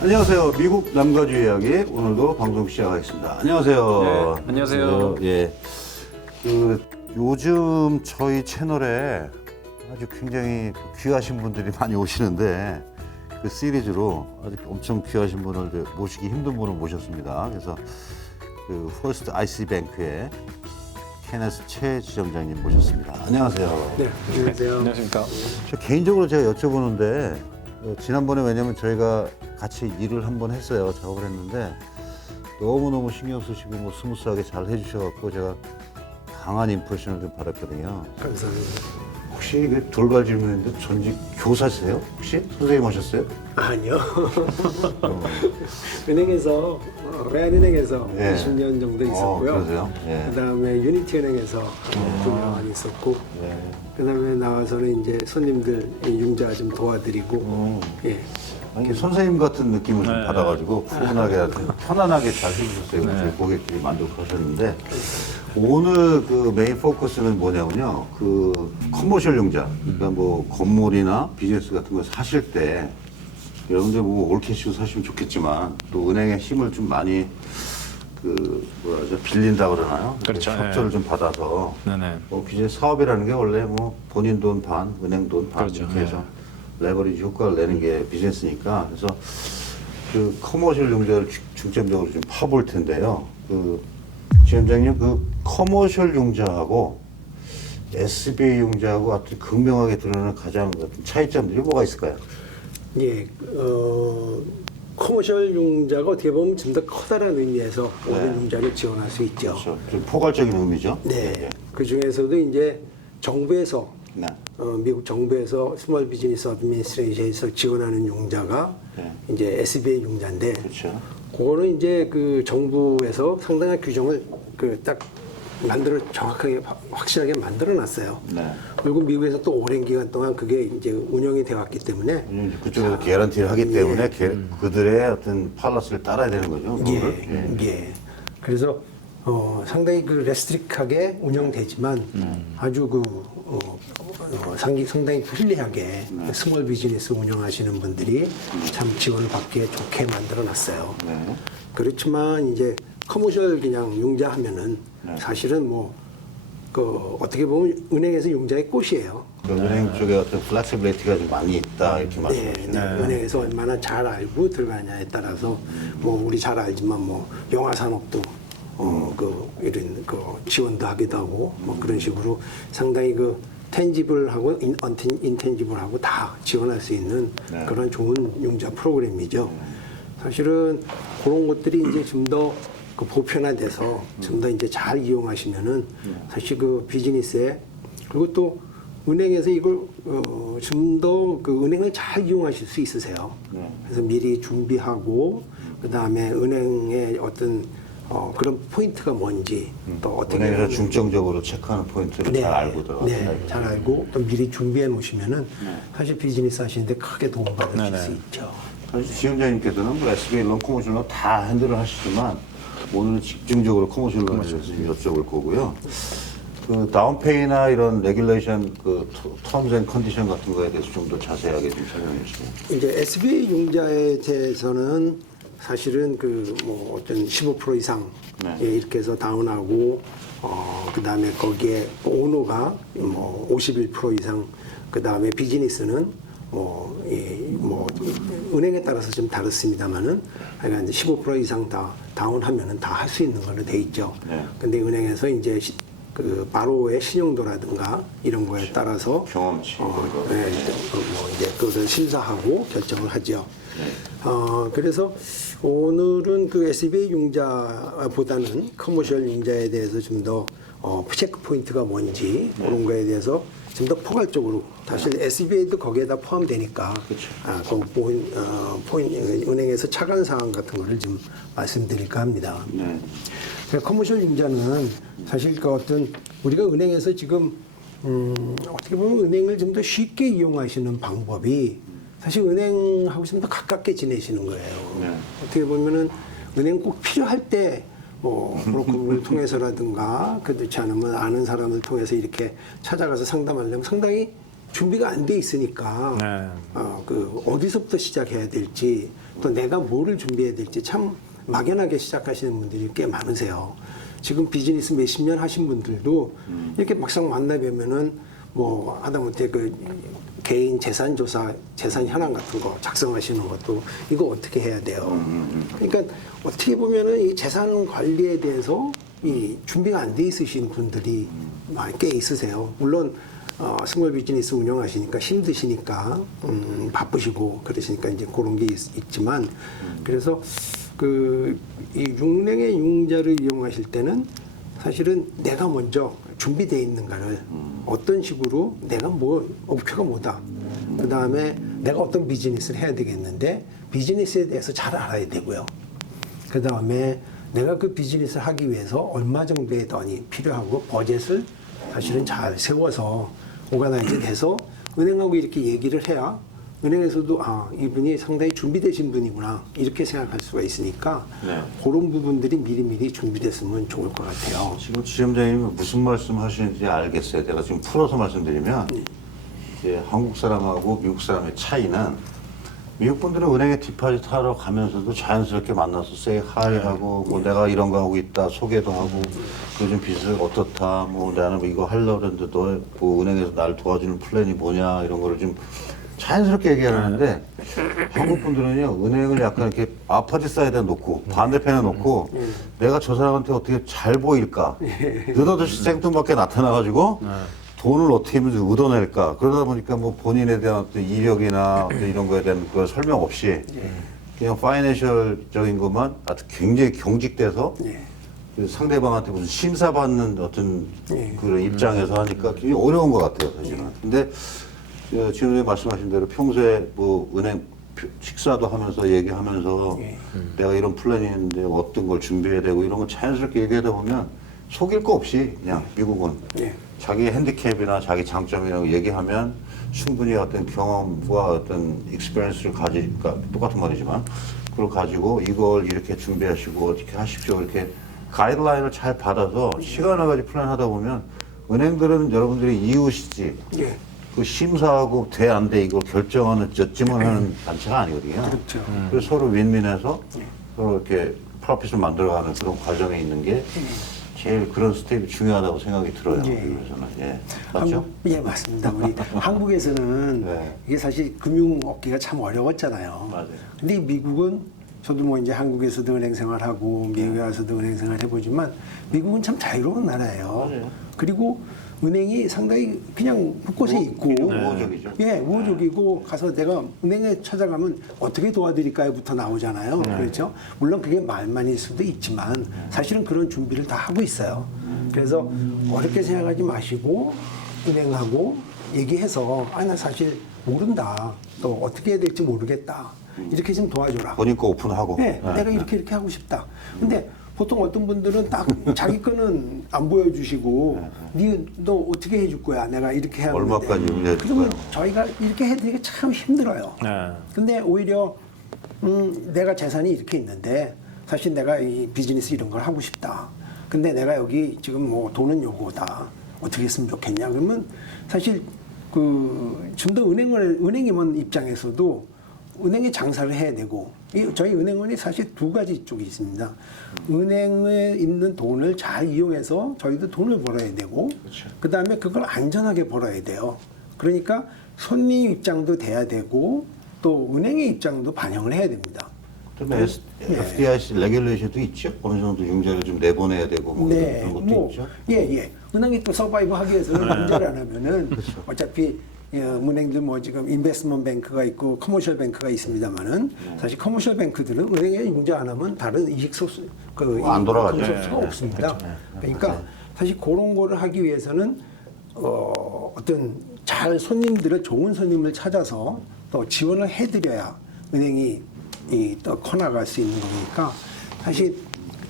안녕하세요. 미국 남가주 이야기 오늘도 방송 시작하겠습니다. 안녕하세요. 네, 안녕하세요. 예. 요즘 저희 채널에 아주 굉장히 귀하신 분들이 많이 오시는데 그 시리즈로 아주 엄청 귀하신 분을 모시기 힘든 분을 모셨습니다. 그래서 그 퍼스트 IC 뱅크의 케네스 최 지점장님 모셨습니다. 안녕하세요. 네, 안녕하세요. 안녕하십니까. 저 개인적으로 제가 여쭤보는데 지난번에 왜냐면 저희가 같이 일을 한번 했어요. 작업을 했는데 너무너무 신경 쓰시고 뭐 스무스하게 잘 해주셔갖고 제가 강한 임프레션을 좀 받았거든요. 감사합니다. 혹시 그 돌발 질문인데 전직 교사세요? 혹시? 선생님 하셨어요? 아니요. 은행에서 외환은행에서 예. 20년 정도 있었고요. 그러세요? 예. 그다음에 유니티은행에서 9년 있었고, 그다음에 나와서는 이제 손님들 융자 좀 도와드리고, 예. 아니, 선생님 같은 느낌을 좀 받아가지고 푸근하게 편안하게 잘 해주셨어요. 저희 고객들이 만족하셨는데 오늘 그 메인 포커스는 뭐냐면요. 그 커머셜 융자, 그러니까 뭐 건물이나 비즈니스 같은 거 사실 때 여러분들 뭐 올캐시로 사시면 좋겠지만 또 은행의 힘을 좀 많이 그 뭐라 그러죠 빌린다 그러나요? 그렇죠. 협조를 네. 좀 받아서 네네. 뭐 비즈니스 사업이라는 게 원래 뭐 본인 돈 반, 은행 돈 반 그렇죠. 이렇게 해서 레버리지 효과를 내는 게 비즈니스니까 그래서 그 커머셜 융자를 중점적으로 좀 파볼 텐데요. 그 지점장님 그 커머셜 융자하고 SBA 융자하고 아주 극명하게 드러나는 가장 어떤 차이점들이 뭐가 있을까요? 예, 커머셜 융자가 어떻게 보면 좀 더 커다란 의미에서 모든 융자를 지원할 수 있죠. 그렇죠. 좀 포괄적인 의미죠. 네. 그 중에서도 이제 정부에서 네. 미국 정부에서 스몰 비즈니스 어드미니스트레이션에서 지원하는 융자가 네. 이제 SBA 융자인데, 그렇죠. 그거는 이제 그 정부에서 상당한 규정을 그 딱 만들어 정확하게 확실하게 만들어 놨어요. 네. 그리고 미국에서 또 오랜 기간 동안 그게 이제 운영이 돼 왔기 때문에 그쪽에서 개런티를 하기 때문에 그들의 어떤 팔러스를 따라야 되는 거죠. 그거를. 예. 그래서 상당히 그 레스트릭하게 운영되지만 아주 그 상당히 편리하게 스몰 비즈니스 운영하시는 분들이 참 지원을 받기에 좋게 만들어 놨어요. 네. 그렇지만 이제 커머셜 그냥 융자 하면은 사실은 뭐 그 어떻게 보면 은행에서 융자의 꽃이에요. 그 은행 쪽에 어떤 플렉시빌리티가 좀 많이 있다 이렇게 말씀하시네요. 은행에서 얼마나 잘 알고 들어가냐에 따라서 뭐 우리 잘 알지만 뭐 영화 산업도 그 이런 그 지원도 하기도 하고 뭐 그런 식으로 상당히 그 텐지블하고 인텐지블하고 다 지원할 수 있는 그런 좋은 융자 프로그램이죠. 사실은 그런 것들이 이제 좀 더 그 보편화돼서 좀 더 이제 잘 이용하시면은 사실 그 비즈니스에 그리고 또 은행에서 이걸 좀 더 그 은행을 잘 이용하실 수 있으세요. 그래서 미리 준비하고 그 다음에 은행의 어떤 그런 포인트가 뭔지 또 어떻게 은행에서 중점적으로 체크하는 포인트를 잘 알고 들어가요. 네, 잘 알고 또 미리 준비해 놓으시면은 사실 비즈니스 하시는데 크게 도움 받으실 수 있죠. 사실 지점장님께서는 뭐 SBA 론, 커머셜 론 다 핸들을 하시지만 오늘은 집중적으로 커머셜 론에 대해서 여쭤볼 거고요. 그 다운페이나 이런 레귤레이션 그 텀즈 앤 컨디션 같은 거에 대해서 좀 더 자세하게 좀 설명해 주세요. 이제 SBA 융자에 대해서는 사실은 그 뭐 어떤 15% 이상 예, 이렇게 해서 다운하고 그다음에 거기에 오너가 뭐 51% 이상 그다음에 비즈니스는 뭐 은행에 따라서 좀 다릅니다만은 하여간 이제 15% 이상 다 다운하면은 다 할 수 있는 걸로 돼 있죠. 근데 은행에서 이제 그 바로의 신용도라든가 이런 거에 따라서 경험치 뭐 이제 그것을 심사하고 결정을 하죠. 그래서 오늘은 그 SBA 융자보다는 커머셜 융자에 대해서 좀 더 체크 포인트가 뭔지 그런 거에 대해서 좀 더 포괄적으로 사실 SBA도 거기에다 포함되니까 은행에서 차관 사항 같은 거를 좀 말씀드릴까 합니다. 커머셜 융자는 사실 그 어떤 우리가 은행에서 지금 어떻게 보면 은행을 좀 더 쉽게 이용하시는 방법이 사실 은행하고 좀 더 가깝게 지내시는 거예요. 어떻게 보면은 은행 꼭 필요할 때 뭐 브로커를 통해서라든가 그렇지 않으면 아는 사람을 통해서 이렇게 찾아가서 상담하려면 상당히 준비가 안 돼 있으니까 네. 그 어디서부터 시작해야 될지 또 내가 뭐를 준비해야 될지 참 막연하게 시작하시는 분들이 꽤 많으세요. 지금 비즈니스 몇십 년 하신 분들도 이렇게 막상 만나 뵈면은 뭐 하다못해 그 개인 재산 조사, 재산 현황 같은 거 작성하시는 것도 이거 어떻게 해야 돼요. 그러니까 어떻게 보면은 이 재산 관리에 대해서 이 준비가 안 돼 있으신 분들이 꽤 있으세요. 물론 스몰 비즈니스 운영하시니까 힘드시니까 바쁘시고 그러시니까 이제 그런 게 있지만 그래서 그 이 융냉의 융자를 이용하실 때는 사실은 내가 먼저 준비되어 있는가를 어떤 식으로 내가 뭐 목표가 뭐다. 그 다음에 내가 어떤 비즈니스를 해야 되겠는데 비즈니스에 대해서 잘 알아야 되고요. 그 다음에 내가 그 비즈니스를 하기 위해서 얼마 정도의 돈이 필요하고 버젯을 사실은 잘 세워서 오가나이즈 돼서 은행하고 이렇게 얘기를 해야 은행에서도 이분이 상당히 준비되신 분이구나 이렇게 생각할 수가 있으니까 네. 그런 부분들이 미리미리 준비됐으면 좋을 것 같아요. 지금 지점장님이 무슨 말씀 하시는지 알겠어요. 제가 지금 풀어서 말씀드리면 이제 한국 사람하고 미국 사람의 차이는 미국 분들은 은행에 디파짓 하러 가면서도 자연스럽게 만나서 세이 하이하고 뭐 내가 이런 거 하고 있다 소개도 하고 요즘 비즈니스 어떻다 뭐 나는 뭐 이거 하려고 했는데 너 뭐 은행에서 나를 도와주는 플랜이 뭐냐 이런 거를 좀 자연스럽게 얘기하는데 한국 분들은요 은행을 약간 이렇게 아파트 사이드에 놓고 반대편에 놓고 내가 저 사람한테 어떻게 잘 보일까 느닷없이 생뚱맞게 나타나가지고 돈을 어떻게 하면 얻어낼까 그러다 보니까 뭐 본인에 대한 어떤 이력이나 어떤 이런 거에 대한 그 설명 없이 그냥 파이낸셜적인 것만 아주 굉장히 경직돼서 그 상대방한테 무슨 심사받는 어떤 그런 입장에서 하니까 굉장히 어려운 것 같아요 사실은. 근데 지금 말씀하신 대로 평소에 뭐 은행 식사도 하면서 얘기하면서 내가 이런 플랜이 있는데 어떤 걸 준비해야 되고 이런 거 자연스럽게 얘기하다 보면 속일 거 없이 그냥 미국은 자기 핸디캡이나 자기 장점이라고 얘기하면 충분히 어떤 경험과 어떤 익스피리언스를 가지니까 똑같은 말이지만 그걸 가지고 이걸 이렇게 준비하시고 어떻게 하십시오 이렇게 가이드라인을 잘 받아서 시간을 가지고 플랜하다 보면 은행들은 여러분들이 이웃이지 그 심사하고 돼 안 돼 이걸 결정하는 저쯤을 하는 단체가 아니거든요. 그렇죠. 그래서 서로 윈윈해서 서로 이렇게 프로핏을 만들어가는 그런 과정에 있는 게 제일 그런 스텝이 중요하다고 생각이 들어요. 그래서는 맞죠? 맞습니다. 우리 한국에서는 네. 이게 사실 금융업계가 참 어려웠잖아요. 맞아요. 근데 미국은 저도 뭐 이제 한국에서도 은행 생활하고 미국에 와서도 은행 생활 해보지만 미국은 참 자유로운 나라예요. 맞아요. 그리고 은행이 상당히 그냥 곳곳에 있고 우호적이죠. 예, 우호적이고 가서 내가 은행에 찾아가면 어떻게 도와드릴까요부터 나오잖아요. 그렇죠? 물론 그게 말만일 수도 있지만 사실은 그런 준비를 다 하고 있어요. 그래서 어렵게 생각하지 마시고 은행하고 얘기해서 나 사실 모른다. 또 어떻게 해야 될지 모르겠다. 이렇게 좀 도와줘라. 본인 거 오픈하고. 네, 내가 이렇게 하고 싶다. 근데 보통 어떤 분들은 딱 자기 거는 안 보여주시고 너 어떻게 해줄 거야? 내가 이렇게 해야 하는데 얼마까지 해줄 그러면 거야? 저희가 이렇게 해드리기 참 힘들어요. 근데 오히려 내가 재산이 이렇게 있는데 사실 내가 이 비즈니스 이런 걸 하고 싶다. 근데 내가 여기 지금 뭐 돈은 요거다. 어떻게 했으면 좋겠냐? 그러면 사실 그 좀 더 은행임원 입장에서도 은행에 장사를 해야 되고 저희 은행원이 사실 두 가지 쪽이 있습니다. 은행에 있는 돈을 잘 이용해서 저희도 돈을 벌어야 되고 그다음에 그걸 안전하게 벌어야 돼요. 그러니까 손님 입장도 돼야 되고 또 은행의 입장도 반영을 해야 됩니다. 그러면 FDIC 레귤레이션도 있죠? 어느 정도 융자를 좀 내보내야 되고 뭐 그런 것도 있죠? 은행이 또 서바이브 하기 위해서는 융자를 안 하면은 어차피 은행들 뭐 지금 인베스트먼트 뱅크가 있고 커머셜 뱅크가 있습니다만은 사실 커머셜 뱅크들은 은행에 융자 안 하면 다른 이익 소스 안 돌아가죠. 소스가 없습니다. 그러니까 사실 그런 거를 하기 위해서는 어떤 잘 손님들을 좋은 손님을 찾아서 또 지원을 해드려야 은행이 또 커나갈 수 있는 거니까 사실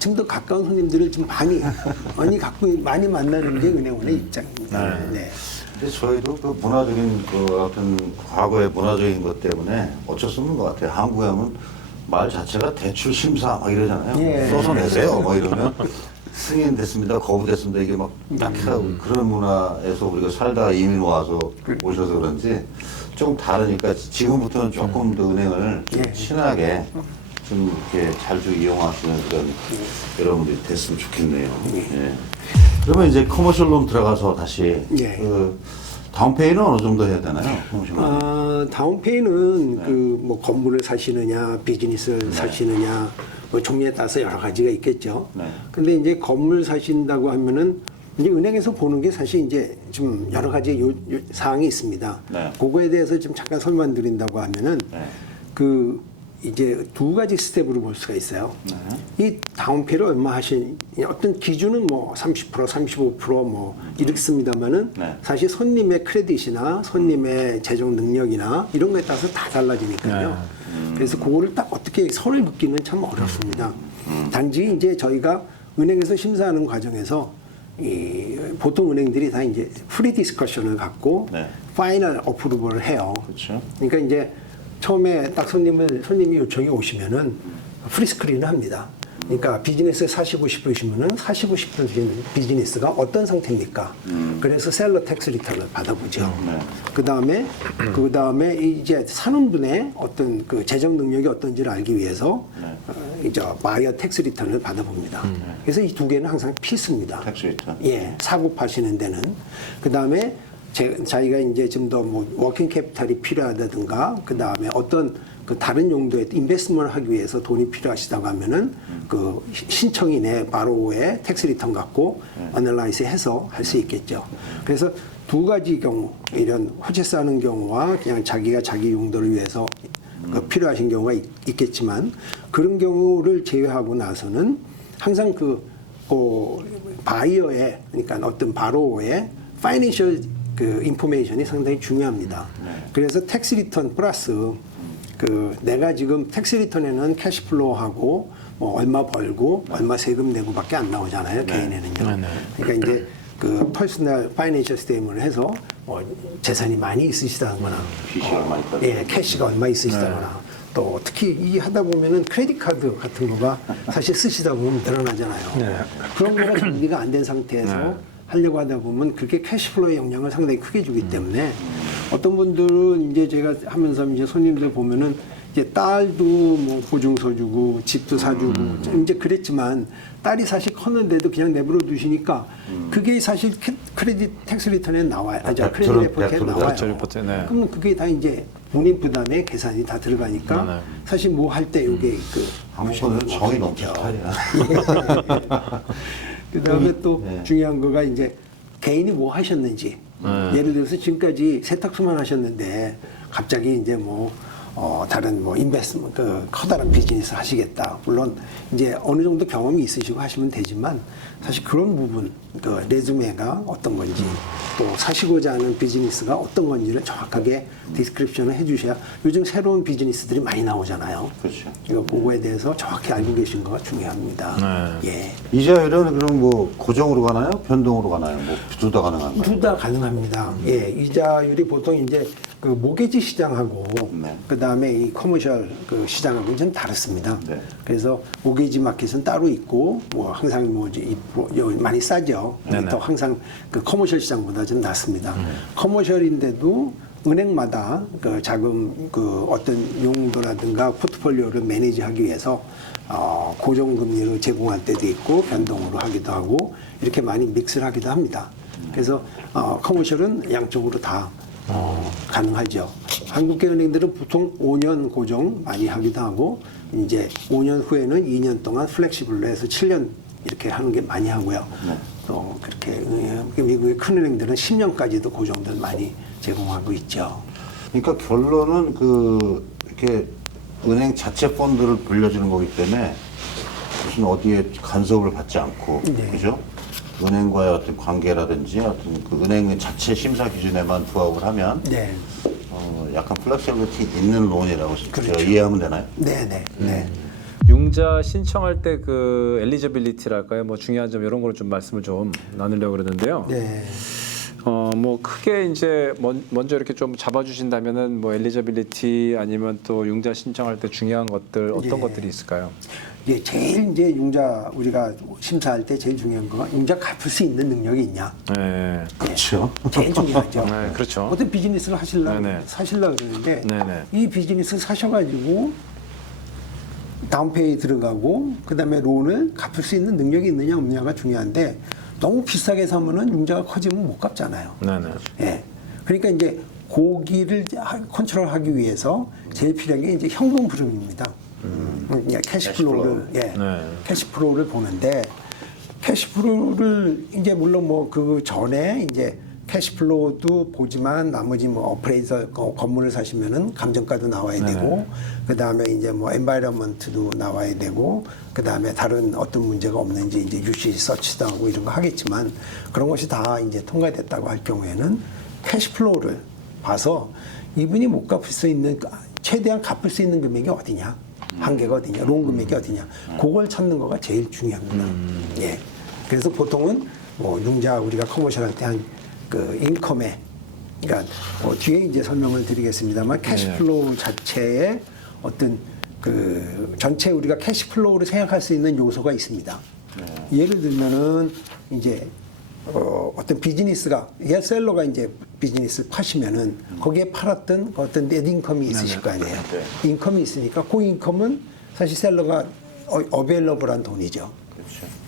좀 더 가까운 손님들을 좀 많이 만나는 게 은행원의 입장입니다. 네. 근데 저희도 그 문화적인 그 어떤 과거의 문화적인 것 때문에 어쩔 수 없는 것 같아요. 한국에 하면 말 자체가 대출 심사 막 이러잖아요. 써서 내세요 뭐 이러면 승인됐습니다, 거부됐습니다 이게 막 딱하고 그런 문화에서 우리가 살다가 이민 와서 오셔서 그런지 조금 다르니까 지금부터는 조금 더 은행을 좀 예. 친하게 좀 이렇게 자주 이용하시는 그런 여러분들이 됐으면 좋겠네요. 예. 그러면 이제 커머셜 론 들어가서 다시 예. 그 다운페이는 어느 정도 해야 되나요? 커머셜 론? 다운페이는 그 뭐 건물을 사시느냐, 비즈니스를 사시느냐, 뭐 종류에 따라서 여러 가지가 있겠죠. 네. 근데 이제 건물 사신다고 하면은 이제 은행에서 보는 게 사실 이제 좀 여러 가지 사항이 있습니다. 네. 그거에 대해서 좀 잠깐 설명드린다고 하면은 네. 그 이제 두 가지 스텝으로 볼 수가 있어요. 이 다운페이를 얼마 하신 어떤 기준은 뭐 30%, 35% 이렇게 씁니다만은 네. 사실 손님의 크레딧이나 손님의 재정 능력이나 이런 거에 따라서 다 달라지니까요. 그래서 그거를 딱 어떻게 선을 긋기는 참 어렵습니다. 단지 이제 저희가 은행에서 심사하는 과정에서 이 보통 은행들이 다 이제 프리 디스커션을 갖고 네. 파이널 어프루벌을 해요. 그렇죠. 그러니까 이제 처음에 딱 손님이 요청이 오시면은 프리 스크린을 합니다. 그러니까 비즈니스 사시고 싶으시면은 사시고 싶은 비즈니스가 어떤 상태입니까? 그래서 셀러 텍스 리턴을 받아보죠. 네. 그 다음에 이제 사는 분의 어떤 그 재정 능력이 어떤지를 알기 위해서 이제 바이어 텍스 리턴을 받아봅니다. 그래서 이 두 개는 항상 필수입니다. 텍스 리턴. 예, 사고 파시는 데는. 그 다음에 자기가 이제 좀 더 뭐 워킹 캐피탈이 필요하다든가, 그 다음에 어떤 그 다른 용도의 인베스트먼트를 하기 위해서 돈이 필요하시다고 하면은 그 신청인의 바로의 텍스 리턴 갖고 어널라이즈 해서 할 수 있겠죠. 그래서 두 가지 경우, 이런 호재스 하는 경우와 그냥 자기가 자기 용도를 위해서 그 필요하신 경우가 있겠지만, 그런 경우를 제외하고 나서는 항상 그 바이어의, 그러니까 어떤 바로의 파이낸셜 그 인포메이션이 상당히 중요합니다. 그래서 텍스 리턴 플러스 그 내가 지금 텍스 리턴에는 캐시플로우하고 뭐 얼마 벌고 얼마 세금 내고밖에 안 나오잖아요. 개인에는요. 그러니까 이제 그 퍼스널 파이낸셜 스테이트먼트를 해서 뭐 재산이 많이 있으시다거나, 빚이 얼마 있다. 예, 캐시가 얼마 있으시다거나, 또 특히 이 하다 보면은 크레딧 카드 같은 거가 사실 쓰시다 보면 늘어나잖아요. 그런 거가 정리가 안 된 상태에서 하려고 하다 보면 그게 캐시플로의 영향을 상당히 크게 주기 때문에 어떤 분들은 이제 제가 하면서 이제 손님들 보면은 이제 딸도 뭐 보증서 주고 집도 사주고 이제 그랬지만 딸이 사실 컸는데도 그냥 내버려 두시니까 그게 사실 크레딧 텍스 리턴에 나와요. 크레딧 레포트에 나와요. 네. 그러면 그게 다 이제 본인 부담에 계산이 다 들어가니까 사실 뭐 할 때 이게 그 한국은 정이 너무 좋다야. 그 다음에 또 중요한 거가 이제 개인이 뭐 하셨는지. 예를 들어서 지금까지 세탁소만 하셨는데 갑자기 이제 뭐 다른 뭐 인베스트먼트, 그 커다란 비즈니스 하시겠다. 물론 이제 어느 정도 경험이 있으시고 하시면 되지만 사실 그런 부분, 그 레즈메가 어떤 건지 또 사시고자 하는 비즈니스가 어떤 건지를 정확하게 디스크립션을 해주셔야 요즘 새로운 비즈니스들이 많이 나오잖아요. 그렇죠. 이거 그거에 대해서 정확히 알고 계신 거가 중요합니다. 예. 이자율은 그럼 뭐 고정으로 가나요? 변동으로 가나요? 뭐 둘 다 가능한가요? 둘 다 가능합니다. 예, 이자율이 보통 이제 그 모기지 시장하고 네. 그 다음에 이 커머셜 그 시장하고는 좀 다릅니다. 네. 그래서 모기지 마켓은 따로 있고 뭐 항상 많이 싸죠. 또 항상 그 커머셜 시장보다 좀 낮습니다. 커머셜인데도 은행마다 그 자금 그 어떤 용도라든가 포트폴리오를 매니지하기 위해서 고정금리로 제공할 때도 있고 변동으로 하기도 하고 이렇게 많이 믹스를 하기도 합니다. 그래서 커머셜은 양쪽으로 다 가능하죠. 한국계 은행들은 보통 5년 고정 많이 하기도 하고 이제 5년 후에는 2년 동안 플렉시블로 해서 7년 이렇게 하는 게 많이 하고요. 또 그렇게 미국의 큰 은행들은 10년까지도 고정들 많이 제공하고 있죠. 그러니까 결론은 그 이렇게 은행 자체 펀드를 불려주는 거기 때문에 무슨 어디에 간섭을 받지 않고, 그죠? 은행과의 어떤 관계라든지 어떤 그 은행 자체 심사 기준에만 부합을 하면 약간 플렉시빌리티 있는 론이라고 제가 이해하면 되나요? 네. 융자 신청할 때 그 엘리저빌리티랄까요? 뭐 중요한 점 이런 거를 좀 말씀을 좀 나누려고 그러는데요. 네. 뭐 크게 이제 먼저 이렇게 좀 잡아주신다면은 뭐 엘리저빌리티 아니면 또 융자 신청할 때 중요한 것들 어떤 예. 것들이 있을까요? 이제 제일 이제 융자 우리가 심사할 때 제일 중요한 거 융자 갚을 수 있는 능력이 있냐. 네, 그렇죠. 제일 중요하죠. 네, 그렇죠. 어떤 비즈니스를 네네. 사실라 그러는데 네네. 이 비즈니스 사셔가지고 다운페이 들어가고 그다음에 론을 갚을 수 있는 능력이 있느냐 없느냐가 중요한데 너무 비싸게 사면은 융자가 커지면 못 갚잖아요. 네네. 예. 그러니까 이제 고기를 컨트롤하기 위해서 제일 필요한 게 이제 현금 흐름입니다. 캐시플로우를 네. 캐시플로우를 보는데 캐시플로우를 이제 물론 뭐 그 전에 이제 캐시플로우도 보지만 나머지 뭐 어프레이저 건물을 사시면은 감정가도 나와야 되고 그 다음에 이제 뭐 엔바이러먼트도 나와야 되고 그 다음에 다른 어떤 문제가 없는지 이제 UC 서치도 하고 이런 거 하겠지만 그런 것이 다 이제 통과됐다고 할 경우에는 캐시플로우를 봐서 이분이 못 갚을 수 있는 최대한 갚을 수 있는 금액이 어디냐 한계가 어디냐 론 금액이 어디냐 그걸 찾는 거가 제일 중요합니다. 예. 그래서 보통은 뭐 융자 우리가 커머셜할 때 한 그 인컴에 그러니까 뒤에 이제 설명을 드리겠습니다만 캐시플로우 자체에 어떤 그 전체 우리가 캐시플로우를 생각할 수 있는 요소가 있습니다. 예를 들면은 이제 어떤 비즈니스가 셀러가 이제 비즈니스 파시면은 거기에 팔았던 어떤 넷 인컴이 있으실 거 아니에요. 인컴이 있으니까 그 인컴은 사실 셀러가 어베일러블한 돈이죠.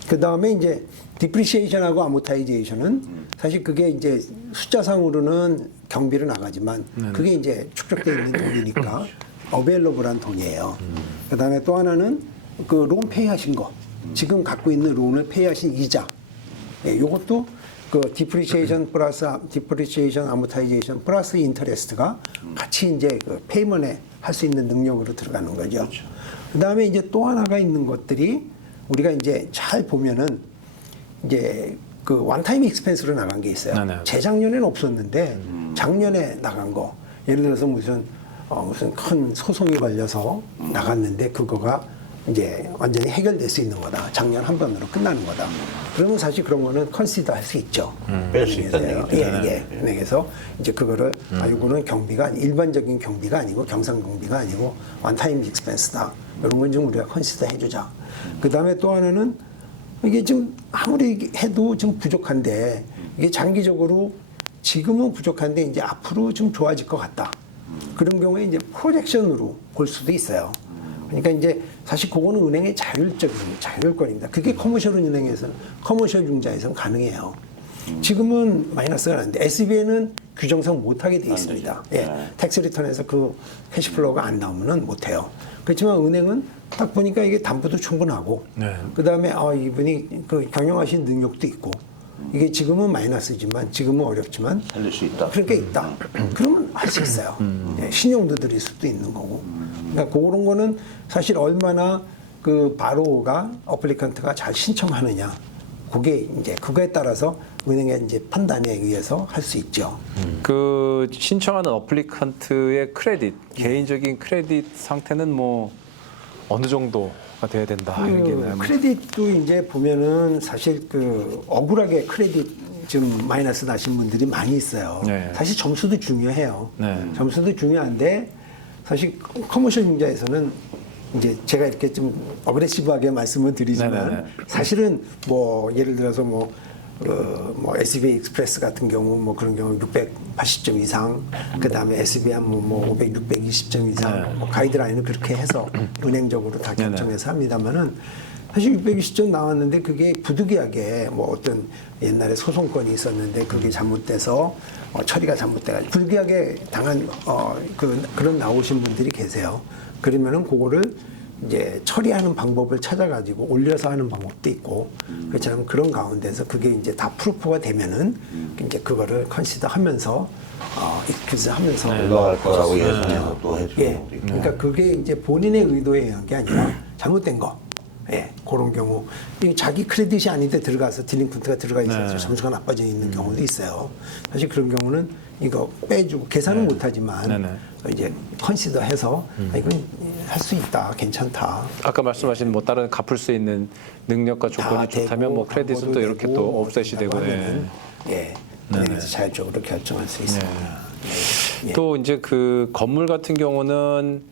그 다음에 이제 디프리시에이션하고 아모타이제이션은 사실 그게 이제 숫자상으로는 경비로 나가지만 그게 이제 축적되어 있는 돈이니까 어베일러블한 돈이에요. 그 다음에 또 하나는 그 론 페이하신 거 지금 갖고 있는 론을 페이하신 이자 예, 요것도 그 디프리시에이션 플러스 디프리시에이션 아모타이제이션 플러스 인터레스트가 같이 이제 그 페이먼에 할 수 있는 능력으로 들어가는 거죠. 그다음에 이제 또 하나가 있는 것들이 우리가 이제 잘 보면은 이제 그 원타임 익스펜스로 나간 게 있어요. 네네. 재작년에는 없었는데 작년에 나간 거. 예를 들어서 무슨 큰 소송이 걸려서 나갔는데 그거가 이제 완전히 해결될 수 있는 거다. 작년 한 번으로 끝나는 거다. 그러면 사실 그런 거는 컨시더 할 수 있죠. 뺄 수 있다는 얘기죠. 예. 그래서 이제 그거를 이거는 경비가 일반적인 경비가 아니고 경상 경비가 아니고 원타임 익스펜스다. 이런 건 좀 우리가 컨시더 해주자. 그 다음에 또 하나는 이게 지금 아무리 해도 좀 부족한데 이게 장기적으로 지금은 부족한데 이제 앞으로 좀 좋아질 것 같다. 그런 경우에 이제 프로젝션으로 볼 수도 있어요. 그러니까 이제 사실 그거는 은행의 자율권입니다. 그게 커머셜 은행에서는 커머셜 융자에서는 가능해요. 지금은 마이너스가 나는데 SBN은 규정상 못하게 돼 있습니다. 예, 텍스 리턴에서 그 캐시플로우가 안 나오면은 못해요. 그렇지만 은행은 딱 보니까 이게 담보도 충분하고, 그 다음에 이분이 그 경영하신 능력도 있고, 이게 지금은 마이너스지만 지금은 어렵지만 살릴 수 있다. 그렇게 있다. 그러면 할 수 있어요. 예, 신용도 드릴 수도 있는 거고. 그러니까 그런 거는 사실 얼마나 그 바로가 어플리컨트가 잘 신청하느냐. 그게 이제 그거에 따라서 은행의 이제 판단에 의해서 할 수 있죠. 그 신청하는 어플리컨트의 크레딧, 개인적인 크레딧 상태는 뭐 어느 정도가 돼야 된다 이런 게 있나요? 크레딧도 이제 보면은 사실 그 억울하게 크레딧 좀 마이너스 나신 분들이 많이 있어요. 네. 사실 점수도 중요해요. 네. 점수도 중요한데 사실 커머셜 융자에서는 이제 제가 이렇게 좀 어그레시브하게 말씀을 드리지만 네네네. 사실은 뭐 예를 들어서 뭐 SBA 익스프레스 같은 경우 뭐 그런 경우 680점 이상 그 다음에 SBI 뭐 500, 620점 이상 뭐 가이드라인을 그렇게 해서 은행적으로 다 결정해서 합니다만은 사실 620점 나왔는데 그게 부득이하게 뭐 어떤 옛날에 소송건이 있었는데 그게 잘못돼서 처리가 잘못돼가지고 부득이하게 당한 그런 나오신 분들이 계세요. 그러면은 그거를 이제 처리하는 방법을 찾아가지고 올려서 하는 방법도 있고 그렇지만 그런 가운데서 그게 이제 다 프루프가 되면은 이제 그거를 컨시더 하면서 익스큐즈 하면서 올라갈 거라고 예상해서 또 해주는 것도 있고. 그러니까 그게 이제 본인의 의도에 의한 게 아니라 잘못된 거. 예, 그런 경우 이 자기 크레딧이 아닌데 들어가서 딜링컨트가 들어가 있어서 점수가 나빠져 있는 경우도 있어요. 사실 그런 경우는 이거 빼주고 계산은 못하지만 이제 컨시더해서 이건 할 수 있다, 괜찮다. 아까 말씀하신 뭐 다른 갚을 수 있는 능력과 조건이 좋다면 뭐 크레딧은 또 이렇게 또 옵셋이 되고. 하면은, 예, 은행에서 자율적으로 결정할 수 있습니다. 예. 또 이제 그 건물 같은 경우는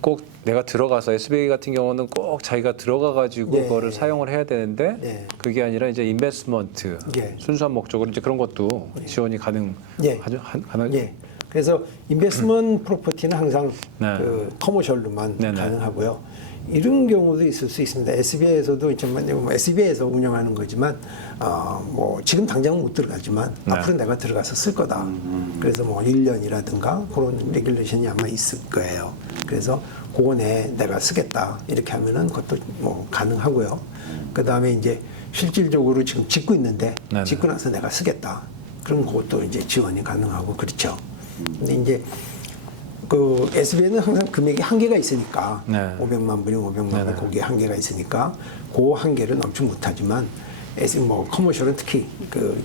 꼭 내가 들어가서 SBA 같은 경우는 꼭 자기가 들어가 가지고 예. 그거를 사용을 해야 되는데 예. 그게 아니라 이제 인베스트먼트 예. 순수한 목적으로 이제 그런 것도 지원이 예. 가능. 예. 그래서 인베스트먼트 프로퍼티는 항상 네. 그 커머셜로만 네네. 가능하고요. 이런 경우도 있을 수 있습니다. SBA에서도 있지만 SBA에서 운영하는 거지만 뭐 지금 당장은 못 들어가지만 네. 앞으로 내가 들어가서 쓸 거다. 그래서 뭐 1년이라든가 그런 레귤레이션이 아마 있을 거예요. 그래서 그거 내에 내가 쓰겠다 이렇게 하면은 그것도 뭐 가능하고요. 그 다음에 이제 실질적으로 지금 짓고 있는데 네네. 짓고 나서 내가 쓰겠다. 그럼 그것도 이제 지원이 가능하고 그렇죠. 근데 이제 그 SBA는 항상 금액이 한계가 있으니까 네. 500만 불이면 500만 불 네네. 거기에 한계가 있으니까 그 한계를 넘지 못하지만 뭐 커머셜은 특히 그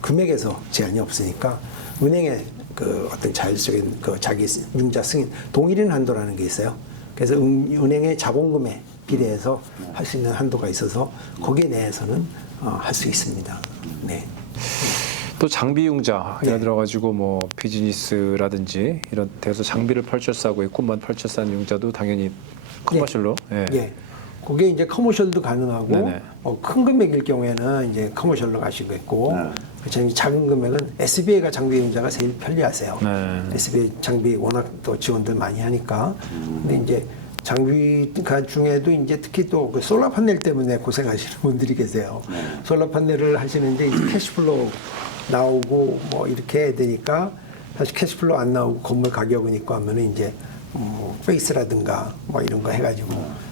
금액에서 제한이 없으니까 은행에 그 어떤 자율적인 그 자기 융자 승인 동일인 한도라는 게 있어요. 그래서 은행의 자본금에 비례해서 할 수 있는 한도가 있어서 거기에 내에서는 할 수 있습니다. 네. 또 장비 융자 예를 들어 가지고 뭐 비즈니스라든지 이런 데서 장비를 펼쳐서 하고 equipment 펼쳐서 하는 융자도 당연히 커머셜로 예. 예. 그게 이제 커머셜도 가능하고 네네. 큰 금액일 경우에는 이제 커머셜로 가시겠고 그렇죠. 작은 금액은 SBA가 장비 융자가 제일 편리하세요. 네. SBA 장비 워낙 또 지원들 많이 하니까. 근데 이제 장비가 중에도 이제 특히 또 그 솔라 판넬 때문에 고생하시는 분들이 계세요. 솔라 판넬을 하시는데 이제 캐시플로우 나오고 뭐 이렇게 해야 되니까 사실 캐시플로우 안 나오고 건물 가격은 있고 하면은 이제 뭐 페이스라든가 뭐 이런 거 해가지고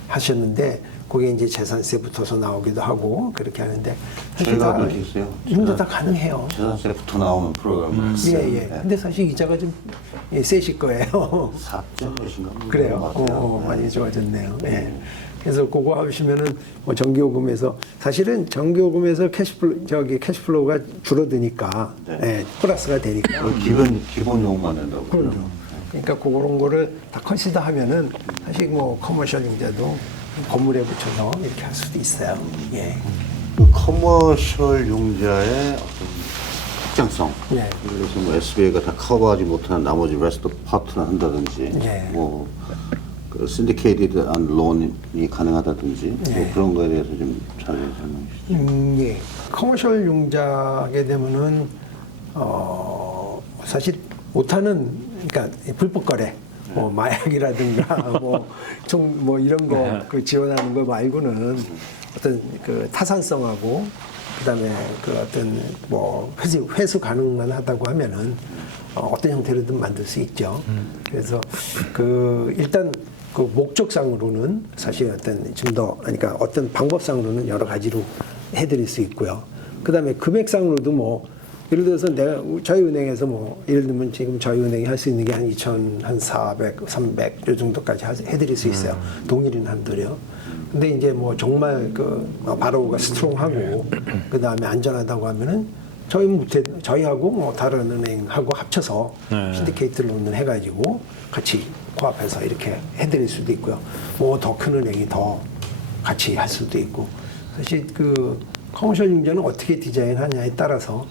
하셨는데 그게 이제 재산세 붙어서 나오기도 하고 그렇게 하는데 사실 저희가 다 그렇게 있어요. 이런 다 가능해요. 재산세부터 나오는 프로그램을 했어요. 예, 예. 근데 사실 이자가 좀 세실 거예요. 4점 몇인가? 그래요. 많이 좋아졌네요. 예. 그래서 그거 하시면은 뭐 전기요금에서 사실은 전기요금에서 캐시플로우가 줄어드니까 예, 플러스가 되니까. 기본 요금만 낸다고. 그럼요. 그러니까 그런 거를 다 컨시더 하면은 사실 뭐 커머셜 융자도 건물에 붙여서 이렇게 할 수도 있어요. 예. 그 커머셜 융자의 어떤 특장성. 예. 그래서 뭐 SBA가 다 커버하지 못하는 나머지 레스트 파트를 한다든지, 예. 뭐 그 신디케이티드한 론이 가능하다든지 뭐 그런 거에 대해서 좀 자세히 설명해 주시죠. 예. 커머셜 융자하게 되면은 사실 못하는 그러니까 불법 거래, 뭐 마약이라든가 뭐 이런 거 그 지원하는 거 말고는 어떤 그 타산성하고 그다음에 그 어떤 뭐 회수 가능만 하다고 하면은 어떤 형태로든 만들 수 있죠. 그래서 그 일단 그 목적상으로는 사실 어떤 좀 더 그러니까 어떤 방법상으로는 여러 가지로 해드릴 수 있고요. 그다음에 금액상으로도 뭐 예를 들어서 내가 저희 은행에서 뭐 예를 들면 지금 저희 은행이 할 수 있는 게 한 2,000, 한 400, 300 요 정도까지 해드릴 수 있어요. 동일인 한도요. 근데 이제 뭐 정말 그 바로가 스트롱하고 그 다음에 안전하다고 하면은 저희하고 뭐 다른 은행하고 합쳐서 신디케이트 론을 해가지고 같이 코앞에서 이렇게 해드릴 수도 있고요. 뭐 더 큰 은행이 더 같이 할 수도 있고 사실 그 커머셜 융자는 어떻게 디자인하냐에 따라서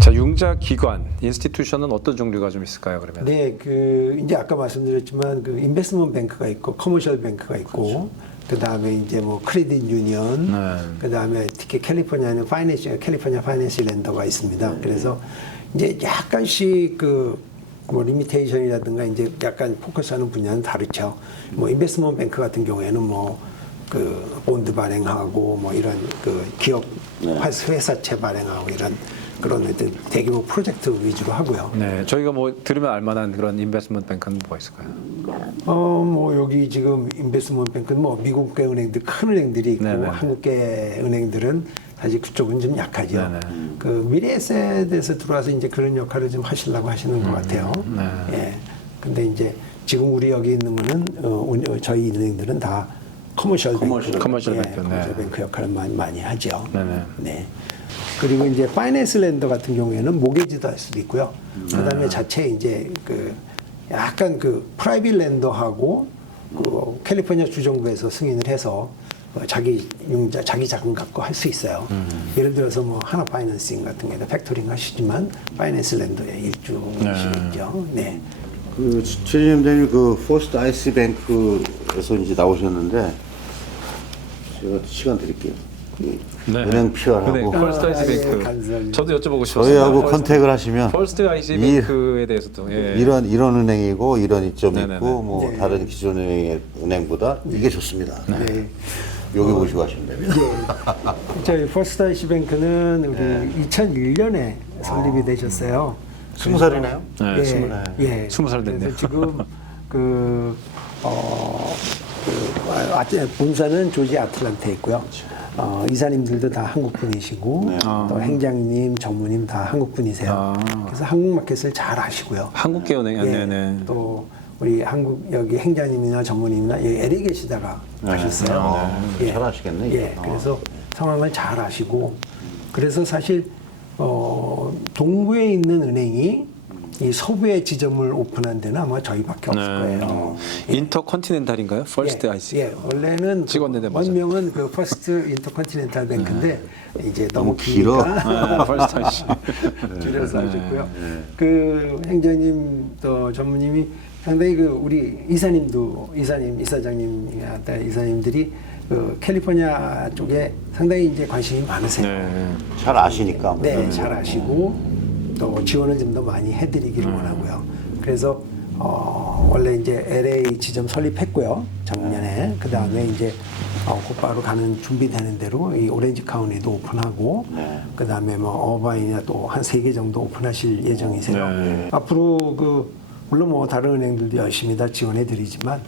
자, 융자 기관, 인스티튜션은 어떤 종류가 좀 있을까요, 그러면? 네, 그 이제 아까 말씀드렸지만 그 인베스트먼트 뱅크가 있고 커머셜 뱅크가 있고 그 다음에 이제 뭐 크레딧 유니언, 그 다음에 특히 캘리포니아는 캘리포니아 파이낸스 랜더가 있습니다. 그래서 이제 약간씩 그 뭐 리미테이션이라든가 이제 약간 포커스하는 분야는 다르죠. 뭐 인베스트먼트 뱅크 같은 경우에는 뭐 그 본드 발행하고 뭐 이런 그 기업 회사채 발행하고 이런 그런 어떤 대규모 프로젝트 위주로 하고요. 네, 저희가 뭐 들으면 알만한 그런 인베스트먼트 뱅크는 뭐가 있을까요? 뭐 여기 지금 인베스트먼트 뱅크는 뭐 미국계 은행들 큰 은행들이 있고 네네. 한국계 은행들은 사실 그쪽은 좀 약하죠. 네네. 그 미래에셋에서 들어와서 이제 그런 역할을 좀 하시려고 하시는 것 같아요. 예. 근데 이제 지금 우리 여기 있는 거는 저희 은행들은 다 커머셜 뱅크, 커머셜 예, 뱅크, 커머셜 네. 뱅크 역할을 많이 하죠. 네네. 네. 그리고 이제 파이낸스 랜더 같은 경우에는 모게지도 할 수도 있고요. 그다음에 자체 이제 그 약간 그 프라이빗 랜더하고 그 캘리포니아 주정부에서 승인을 해서 자기 융자, 자기 자금 갖고 할 수 있어요. 예를 들어서 뭐 하나 파이낸싱 같은 경우에 팩토링 하시지만 파이낸스 랜더의 일주이시겠죠. 네. 그 최진영 대님 그 퍼스트 아이스 뱅크에서 이제 나오셨는데 제가 시간 드릴게요. 그 네. 은행 PR하고 은행 퍼스트 아이스 예, 뱅크. 감사합니다. 저도 여쭤보고 싶었어요. 저희하고 컨택을 하시면 퍼스트 아이스 뱅크에 대해서도 예. 이런 은행이고 이런 이점이 네네네. 있고 뭐 네. 다른 기존 은행보다 이게 좋습니다. 네. 여기 보시고 하시면 됩니다. 저희 퍼스트 아이시 뱅크는 우리 2001년에 설립이 되셨어요. 20살이나요? 네, 예. 20살 됐네요. 그래서 지금 본사는 조지 아틀란타에 있고요. 이사님들도 다 한국 분이시고 또 행장님, 전무님 다 한국 분이세요. 그래서 한국 마켓을 잘 아시고요. 한국계 은행 예, 네네. 또 우리 한국 여기 행장님이나 전무님이나 여기 LA 계시다가 가셨어요. 잘 아시겠네. 예, 그래서 상황을 잘 아시고 그래서 사실 동부에 있는 은행이 이 서부에 지점을 오픈한 데는 아마 저희밖에 없을 거예요. 인터컨티넨탈인가요? 퍼스트 아이스. 예, 원래는 찍었는데 맞아. 원명은 그 퍼스트 인터컨티넨탈 뱅크인데 이제 너무 너무 길어. 기니까 퍼스트 아이스. 줄여서 하셨고요. 그 행장님 또 전무님이 상당히 그 우리 이사장님들이 그 캘리포니아 쪽에 상당히 이제 관심이 많으세요. 네. 잘 아시니까. 네, 잘 아시고 또 지원을 좀 더 많이 해드리기를 원하고요. 그래서 원래 이제 LA 지점 설립했고요, 작년에. 그 다음에 이제 곧바로 가는 준비되는 대로 이 오렌지 카운티도 오픈하고, 그 다음에 뭐 어바인이나 또 한 3개 정도 오픈하실 예정이세요. 네. 앞으로 물론 뭐 다른 은행들도 열심히 다 지원해드리지만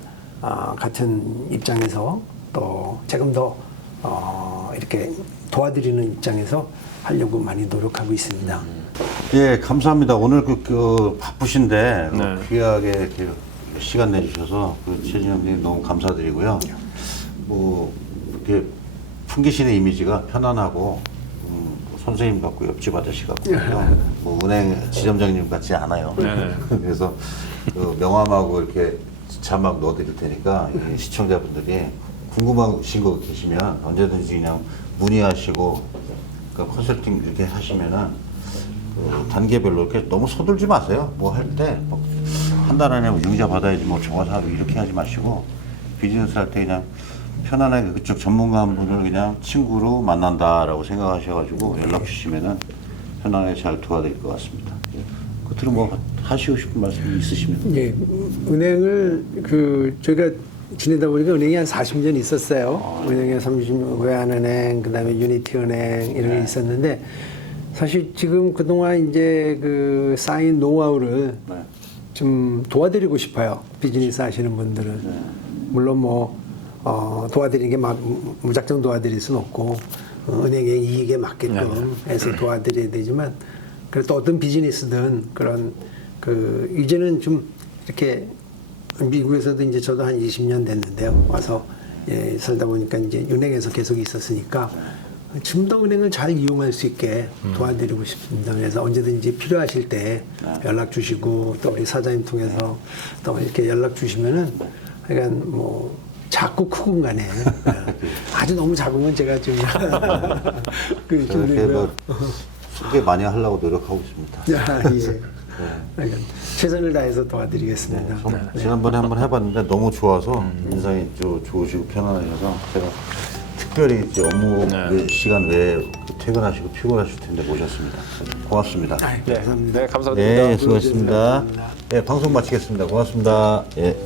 같은 입장에서 또 조금 더 이렇게 도와드리는 입장에서 하려고 많이 노력하고 있습니다. 예, 감사합니다. 오늘 그 바쁘신데 네. 귀하게 이렇게 시간 내주셔서 최진영 선생님 너무 감사드리고요. 뭐 이렇게 풍기시는 이미지가 편안하고 선생님 같고 옆집 아저씨 같고요. 뭐 은행 지점장님 같지 않아요. 그래서 그 명함하고 이렇게 자막 넣어드릴 테니까 이 시청자분들이 궁금하신 거 계시면 언제든지 그냥 문의하시고 그 컨설팅 이렇게 하시면은 그 단계별로 이렇게 너무 서둘지 마세요. 뭐 할 때 한 달 안에 융자 받아야지 뭐 저거 사고 이렇게 하지 마시고 비즈니스 할 때 그냥 편안하게 그쪽 전문가 한 분을 그냥 친구로 만난다라고 생각하셔가지고 연락 주시면은 편안하게 잘 도와드릴 것 같습니다. 끝으로 뭐 하시고 싶은 말씀 있으시면. 예, 은행을 저희가 지내다 보니까 은행이 한 40년 있었어요. 은행에 30년 외환은행, 그다음에 유니티은행 이런 게 있었는데 사실 지금 그동안 이제 쌓인 노하우를 좀 도와드리고 싶어요. 비즈니스 하시는 분들은. 물론 뭐 도와드리는 게 막 무작정 도와드릴 수는 없고 은행의 이익에 맞게끔 해서 도와드려야 되지만 그래도 어떤 비즈니스든 그런 이제는 좀 이렇게 미국에서도 이제 저도 한 20년 됐는데요. 와서 살다 보니까 이제 은행에서 계속 있었으니까 좀 더 은행을 잘 이용할 수 있게 도와드리고 싶습니다. 그래서 언제든지 필요하실 때 연락 주시고 또 우리 사장님 통해서 또 이렇게 연락 주시면은 그러니까 뭐 작고 크건 간에 아주 너무 작으면 제가 좀 힘들고요. 소개 많이 하려고 노력하고 있습니다. 예. 그러니까 최선을 다해서 도와드리겠습니다. 지난번에 한번 해봤는데 너무 좋아서 인상이 좋으시고 편안하셔서 제가 특별히 이제 업무 시간 외에 퇴근하시고 피곤하실 텐데 모셨습니다. 고맙습니다. 감사합니다. 네, 감사드립니다. 네, 수고하셨습니다. 네, 방송 마치겠습니다. 고맙습니다. 예.